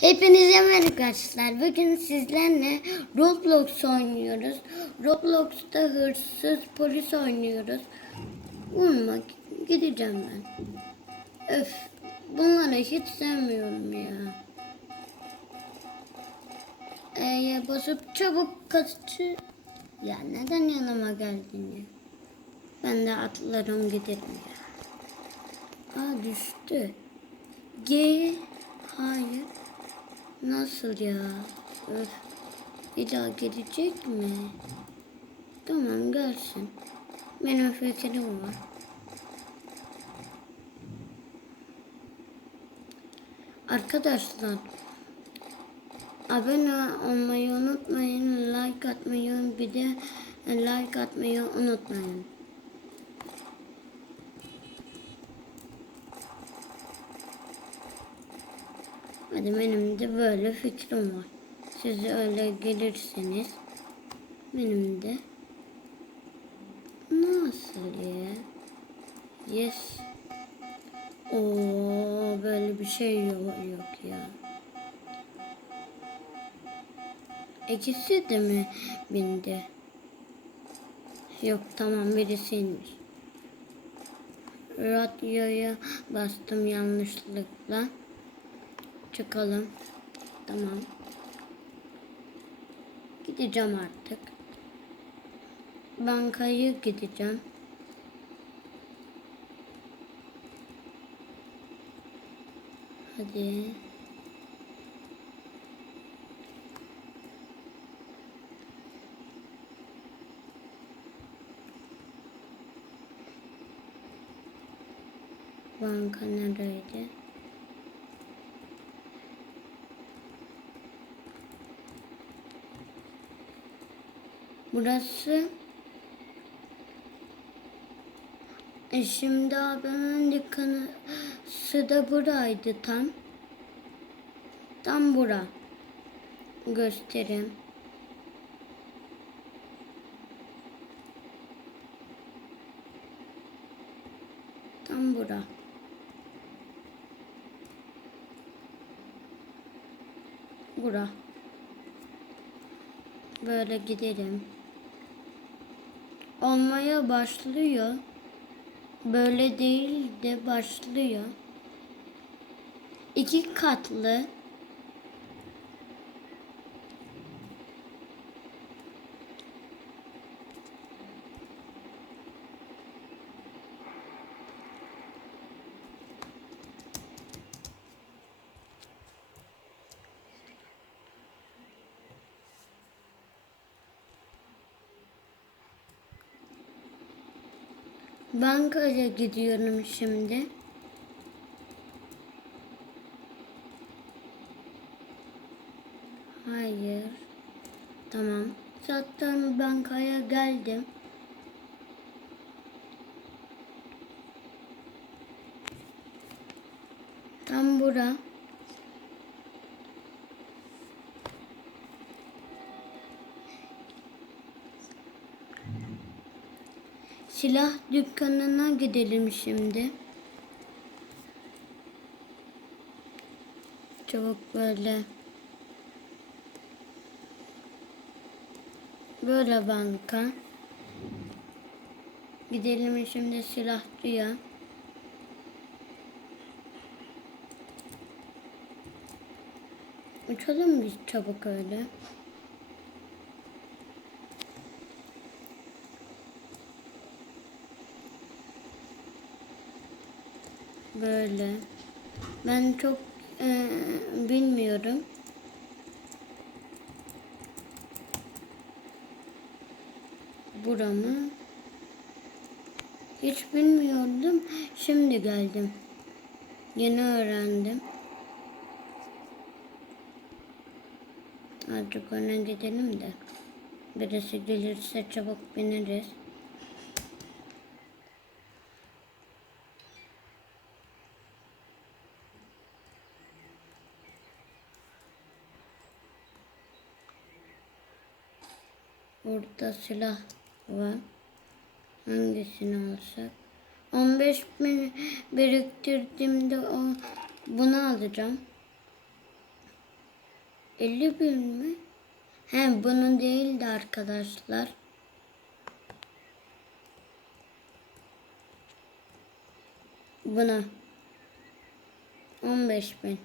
Hepinize merhaba arkadaşlar. Bugün sizlerle Roblox oynuyoruz. Roblox'ta hırsız polis oynuyoruz. Vurmak gideceğim ben. Öf. Bunları hiç sevmiyorum ya. E'ye basıp çabuk kaçı. Ya neden yanıma geldin ya? Ben de atlarım giderim ya. Aa düştü. G hayır. Nasıl ya? Öf. Bir daha gelecek mi? Tamam gelsin. Benim fikrim var. Arkadaşlar abone olmayı unutmayın. Like atmayı bir de like atmayı unutmayın. Hadi benim de böyle fikrim var. Siz öyle gelirseniz benim de nasıl ya? Yes. Oo böyle bir şey yok, yok ya. İkisi de mi bindi? Yok tamam birisiymiş. Radyoya bastım yanlışlıkla. Çıkalım. Tamam. Gideceğim artık. Bankaya gideceğim. Hadi. Banka neredeydi? Burası E şimdi abimin dükkanı da buraydı tam. Tam bura. Göstereyim. Tam bura. Bura. Böyle gidelim. Olmaya başlıyor. Böyle değil de başlıyor. İki katlı bankaya gidiyorum şimdi. Hayır. Tamam. Zaten bankaya geldim. Tam bura. Silah dükkanına gidelim şimdi. Çabuk böyle. Böyle banka. Gidelim şimdi silahçıya. Uçalım biz çabuk öyle. Böyle. Ben çok e, bilmiyorum. Buramı hiç bilmiyordum. Şimdi geldim. Yeni öğrendim. Azıcık öne gidelim de. Birisi gelirse çabuk bineriz. Burada silah var. Hangisini alsak? 15 bin biriktirdiğimde o bunu alacağım. 50 bin mi? He bunun değildi arkadaşlar. Buna 15 bin.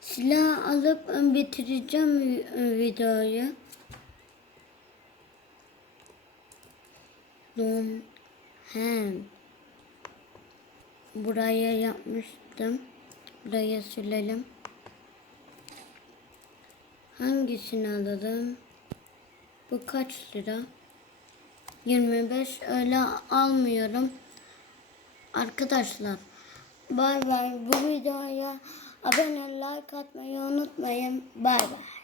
Silah alıp bitireceğim vi- videoyu. Don hem buraya yapmıştım. Buraya sürelim. Hangisini alalım? Bu kaç lira? 25 öyle almıyorum. Arkadaşlar bay bay bu videoya abone like atmayı unutmayın. Bay bay.